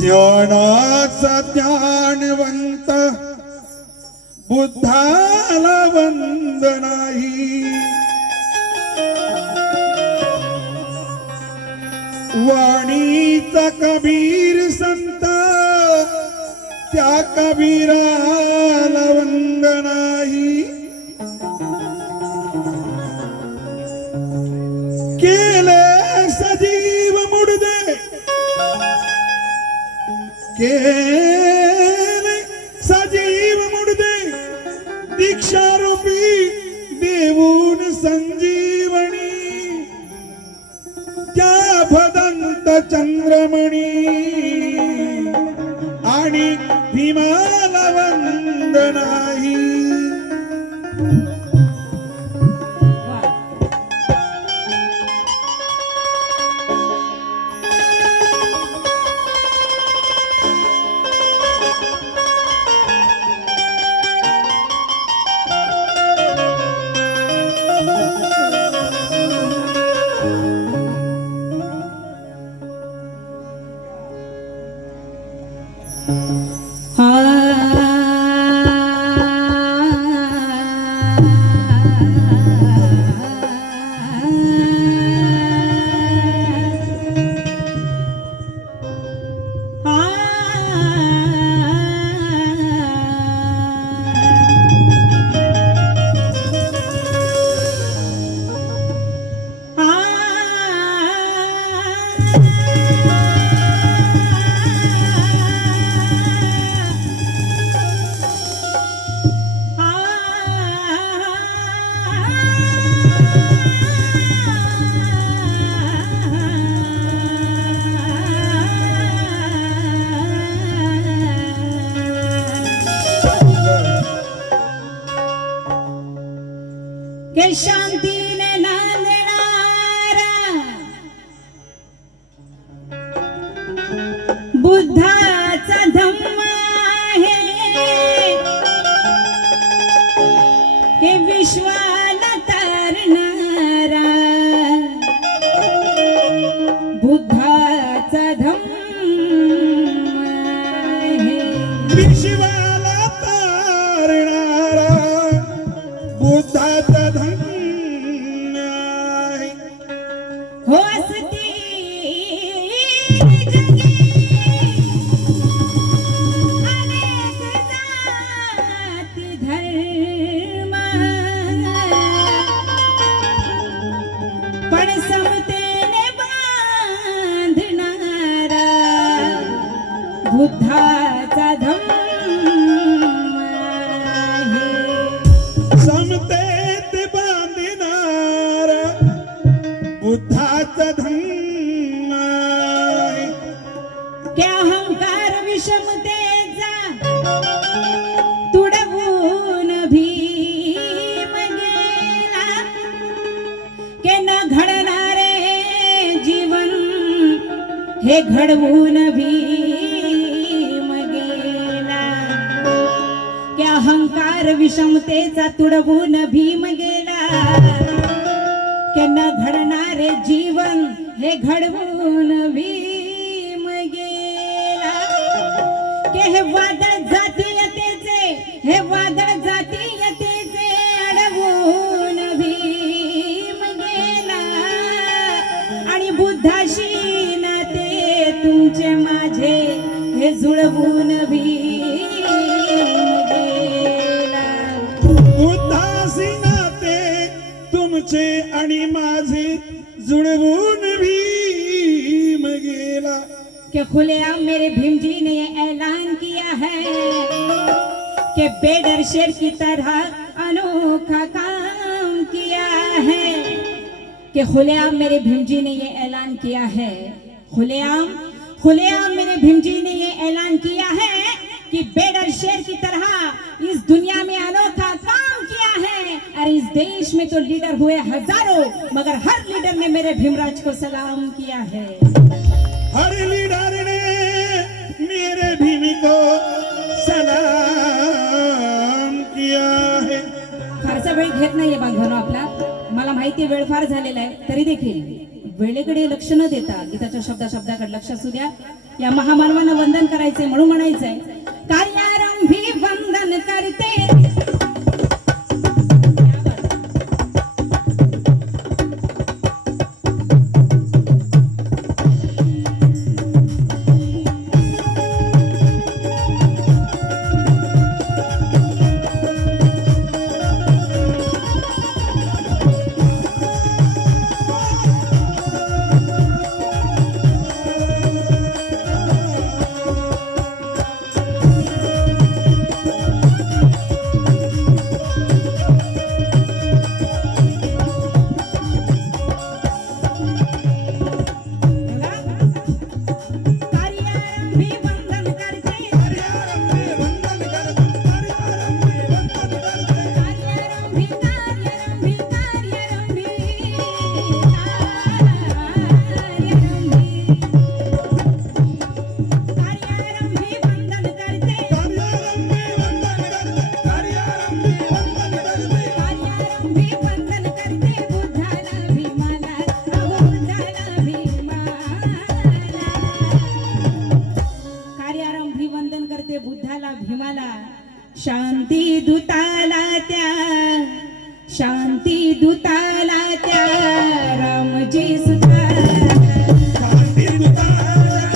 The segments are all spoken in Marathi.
ध्यानाचा ज्ञानवंत बुद्धाला वंदनाही, वाणीचा कबीर संत त्या कबीराला वंदनाही, केले सजीव मुडदे केले सजीव मुडदे दीक्षारूपी देऊन संजीवनी, त्या भदंत चंद्रमणी आणि भीमाला वंदनाही. के शांतीने नांदणारा बुद्धाचा धम्म आहे, हे विश्वाला तारणारा बुद्धाचा धम्म आहे, विश्वाला तारणारा बुद्धाचा धम्म आहे. हो असती अनेक जाती धर्म, पण समतेने बांधणारा बुद्धाचा धम्म आहे. समतेत बांधणारा बुद्धाचा धम्म आहे. के अहंकार विषमतेचा तुडवून भीम गेला, के न घडणारे जीवन हे घडवून भीम गेला, के अहंकार विषमतेचा तुडवून भीम गेला, के न घडणारे जीवन हे घडवून भीम गेला, के हे वादळ जातीयतेचे हे वादळ जातीयतेचे अडवून भीम गेला, आणि बुद्धाशी नाते तुमचे माझे हे जुळवून भीम गेला. बुद्धाशी नाते तुमचे आणि माझे जुळवून भीम गेला. कि खुलेआम मेरे भीम जी ने ये ऐलान किया है कि बेडर शेर की तरह अनोखा काम किया है, कि खुलेआम मेरे भीम जी ने ये ऐलान किया है, खुलेआम खुलेआम मेरे भीम जी ने ये ऐलान किया है कि बेडर शेर की तरह इस दुनिया में अनोखा काम किया है। और इस देश में तो लीडर हुए हजारों, मगर हर लीडर ने मेरे भीमराज को सलाम किया है। हर लीडर ने मेरे भीम को सलाम किया है। फारसा वेळ घेत नाहीये बांधवांनो आपला, मला माहिती वेळ फार झालेला आहे, तरी देखील वेळेकडे लक्ष न देता गीताच्या शब्दाकडे लक्ष असू द्या। या महामानवांना वंदन करायचंय म्हणून म्हणायचंय, कार्यारंभी वंदन करते। शांती दूताला त्या रामजी सुता, शांती दूताला,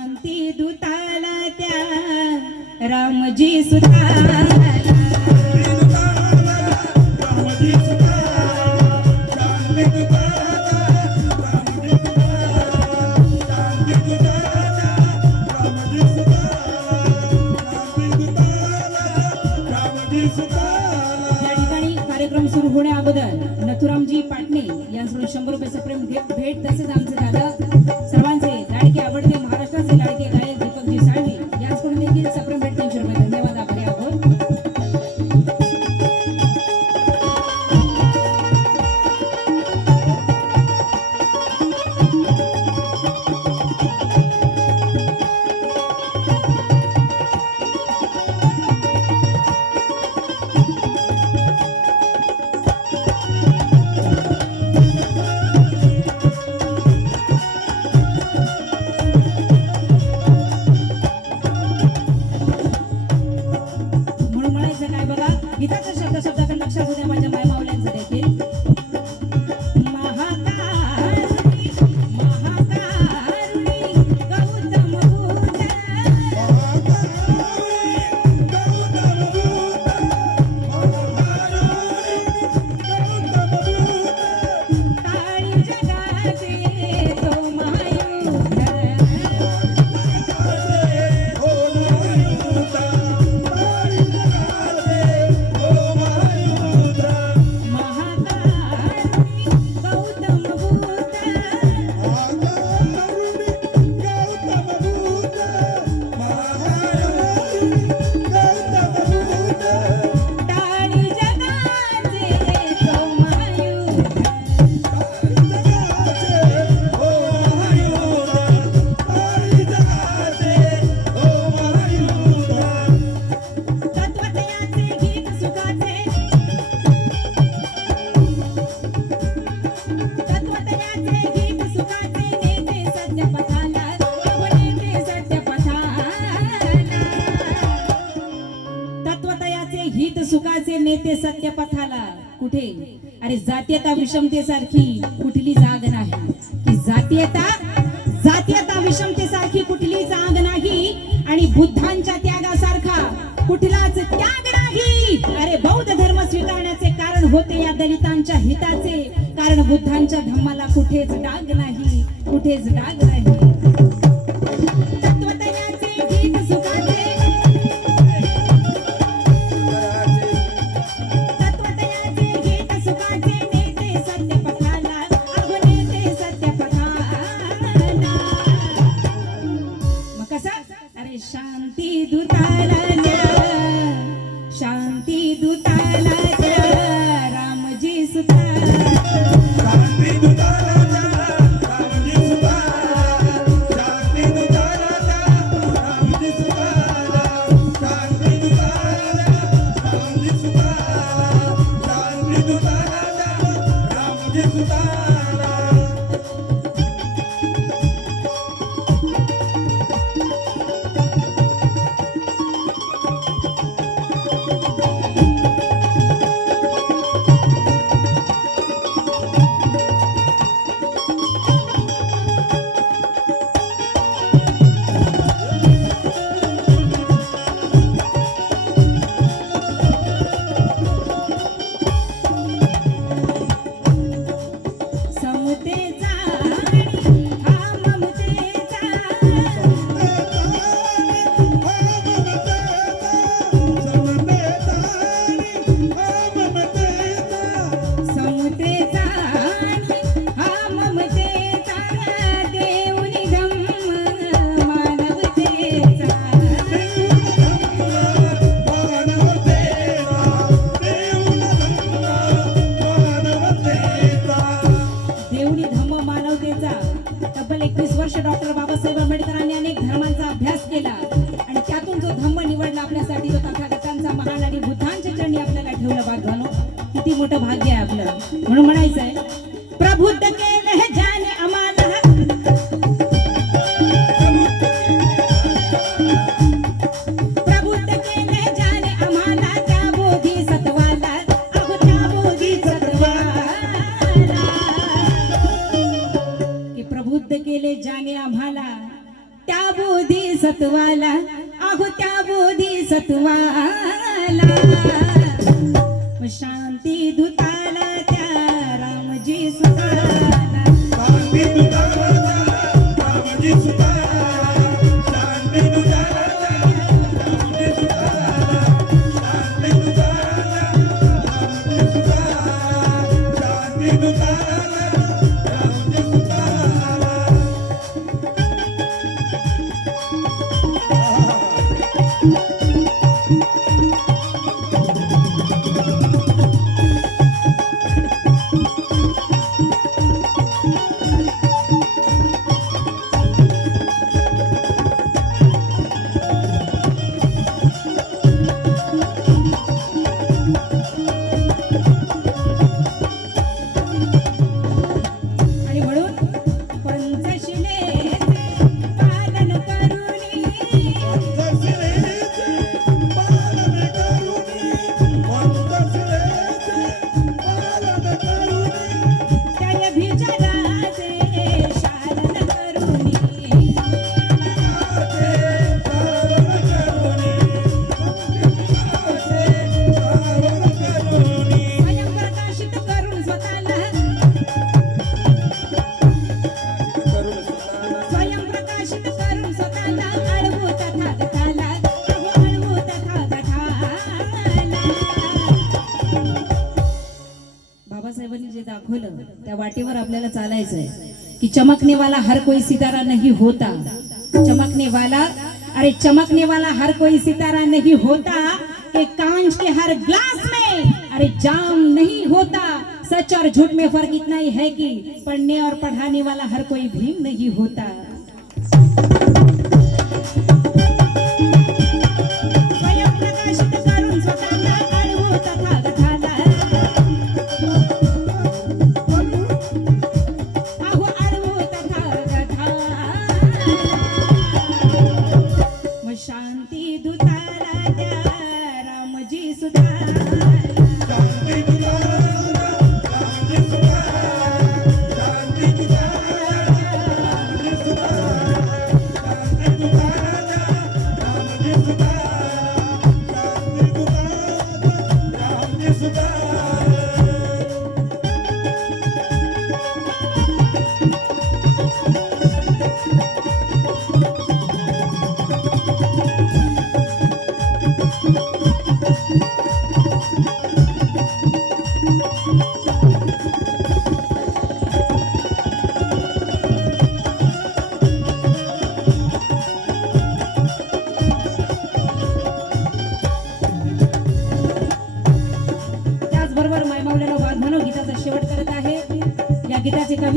शांती शांती दूताला त्या रामजी सुता, या ठिकाणी कार्यक्रम सुरू होण्या अगोदर नथुरामजी पाटणे यांच्याकडून 100 रुपयाचं प्रेम भेट, तसेच आमचे दादा सर्वांचे लाडके आवडते महाराष्ट्राचे लाडके गायक दीपकजी साळवी यांच्याकडून देखील सप्रेम भेट 300 रुपये। धन्यवाद, आभारी आहोत। गीताच्या शब्दाकडे लक्ष असू द्या माझ्या मायमावल्यांचं देखील। महाकारुणी गौतम बुद्ध, टाळी जगाचे तो महायुद्ध, नेते सत्यपथाला, कुठे अरे जातीयता विषमतेसारखी कुठली जाग नाही, की जातीयता विषमतेसारखी कुठली जाग नाही आणि बुद्धांच्या त्यागासारखा कुठलाच त्याग नाही. अरे बौद्ध धर्म स्वीकारण्याचे कारण होते या दलितांच्या हिताचे, कारण बुद्धांच्या धम्माला कुठेच डाग नाही, कुठेच डाग नाही. तत्वज्ञानाचे गीत सुखाचे, तत्वज्ञानाचे गीत सुखाचे, नेते सत्यपथाला, अगो नेते सत्यपथाला. मग कसा? अरे शांती दूताला द्या, शांती दूताला द्या, रामजी सुताला. शांती दूताला द्या, रामजी सुताला. शांती दूताला द्या, रामजी सुताला. शांती दूताला द्या, रामजी सुताला. शांती दूताला द्या, रामजी सुताला. समतेचा आणि हा ममतेचा, समतेचा आणि हा ममतेचा, देऊनी धम्म मानवतेचा. देऊनी धम्म मानवतेचा. तब्बल 21 वर्ष डॉक्टर बाबासाहेब आंबेडकरांनी अनेक धर्मांचा अभ्यास केला आणि त्यातून जो धम्म निवडला आपल्यासाठी तो तथागतांचा महान आणि बुद्धांच्या चरणी आपल्याला ठेवलं. भाग्यानो किती मोठं भाग्य आहे आपलं. म्हणून म्हणायचंय, प्रबुद्ध केलं जाने आम्हाला, प्रबुद्ध केलं जाने आम्हाला, त्या बोधिसत्वाला, अहो त्या बोधिसत्वाला. की प्रबुद्ध केले जाने आम्हाला, त्या बोधिसत्वाला, अहो त्या बोधिसत्वाला. शांती दूताला त्या रामजी सुताला. शांती दूताला द्या, रामजी सुताला. शांती दूताला द्या, रामजी सुताला. शांती दूताला द्या, रामजी सुताला. शांती दूताला द्या, रामजी सुताला. आणि म्हणून पंचशिलेचे पालन करूनी, पंचशिलेचे पालन करूनी, पंचशिलेचे पालन करूनी, त्या भिचाराचे शालन करूनी, स्वयंप्रकाशित करून स्वतःला, स्वयंप्रकाशित करून स्वतःला, अळवू तथागताला, अहो अळवू तथागताला. बाबासाहेबांनी जे दाखवलं त्या वाटेवर आपल्याला चालायचंय, की चमकने वाला हर कोई सितारा नहीं होता. चमकने वाला, अरे चमकने वाला हर कोई सितारा नहीं होता, कि कांच के हर ग्लास में अरे जाम नहीं होता. सच और झूठ में फर्क इतना ही है कि पढ़ने और पढ़ाने वाला हर कोई भीम नहीं होता. स्वयंप्रकाशित करून स्वतःला, अळवू तथागताला, अहो अळवू तथागताला. मग शांती दूताला द्या, रामजी सुताला. शांती दूताला द्या,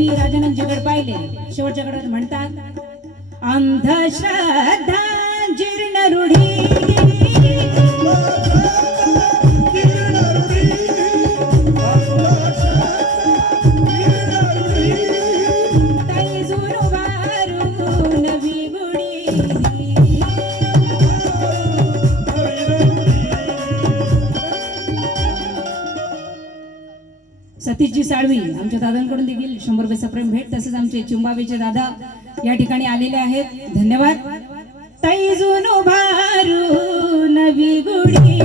राजानं जगड पाहिले शेवटच्या गडात म्हणतात अंधश्रद्धा जीर्ण रूढी ताई जुनू वारू नवी गुढी सतीशजी साळवी आमच्या दादांकडून देखील 100 रुपये प्रेम भेट तसेच आमचे चिंबावेचे दादा या ठिकाणी आलेले आहेत धन्यवाद ताई जुनू भारू नवी गुढी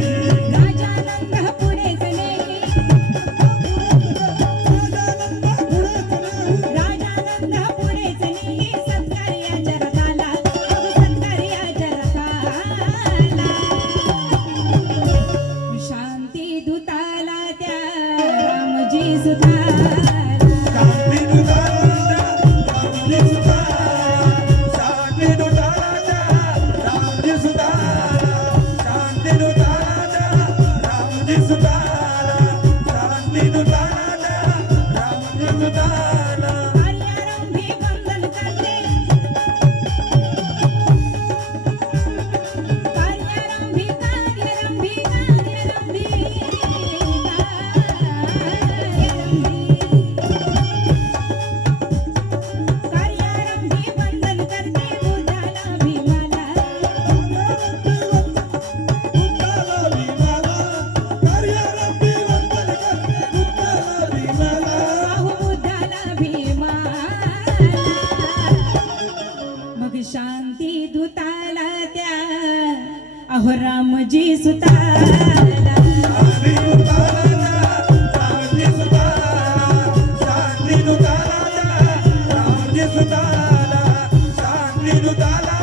राजानंद पुढेच नेई राजानंद पुढेच नेई सत्कार्याच्या रथाला सत्कार्याच्या रथाला शांती दूताला त्या रामजी सुताला कार्यारंभी वंदन करते कार्यारंभी कार्यारंभी कार्यारंभी कार्यारंभी वंदन करते बुद्धाला भीमाला बाहू बुद्धाला भीमाला मग शांती दूताला त्या अहो रामजी सुताला शांती दुताला